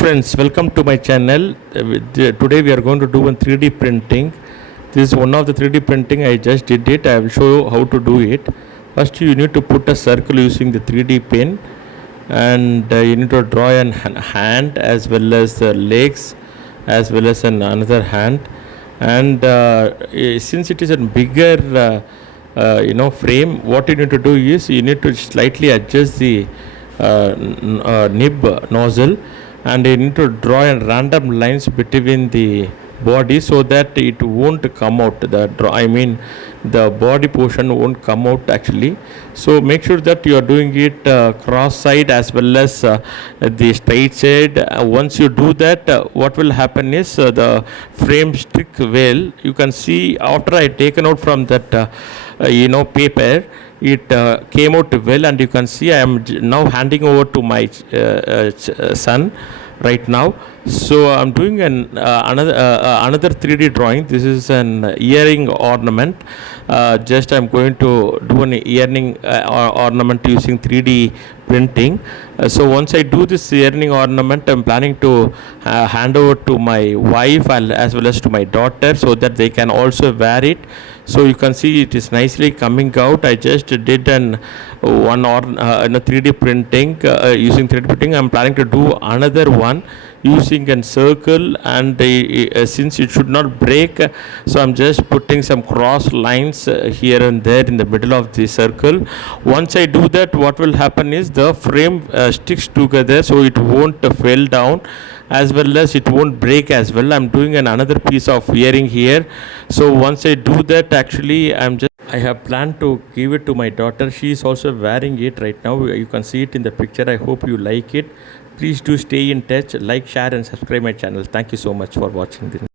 friends, welcome to my channel. Today we are going to do one 3D printing. This is one of the 3D printing. I just did it. I will show you how to do it. First you need to put a circle using the 3D pen, and you need to draw an hand as well as the legs as well as another hand. And since it is a bigger frame, what you need to do is you need to slightly adjust the nib nozzle, and you need to draw a random lines between the body so that it won't come out. The body portion won't come out actually. So make sure that you are doing it cross side as well as the straight side. Once you do that, what will happen is the frame stick well. You can see after I taken out from that paper, it came out well, and you can see I am now handing over to my son right now. So I'm doing another 3D drawing. This is an earring ornament. Just I'm going to do an earring ornament using 3D printing. So once I do this earring ornament, I'm planning to hand over to my wife as well as to my daughter so that they can also wear it. So you can see it is nicely coming out. I just did one 3D printing using 3D printing. I'm planning to do another one using a circle, and since it should not break, so I'm just putting some cross lines here and there in the middle of the circle. Once I do that, what will happen is the frame sticks together, so it won't fall down as well as it won't break as well. I'm doing another piece of earring here. So once I do that, actually I have planned to give it to my daughter. She is also wearing it right now. You can see it in the picture. I hope you like it. Please do stay in touch, like, share and subscribe my channel. Thank you so much for watching this.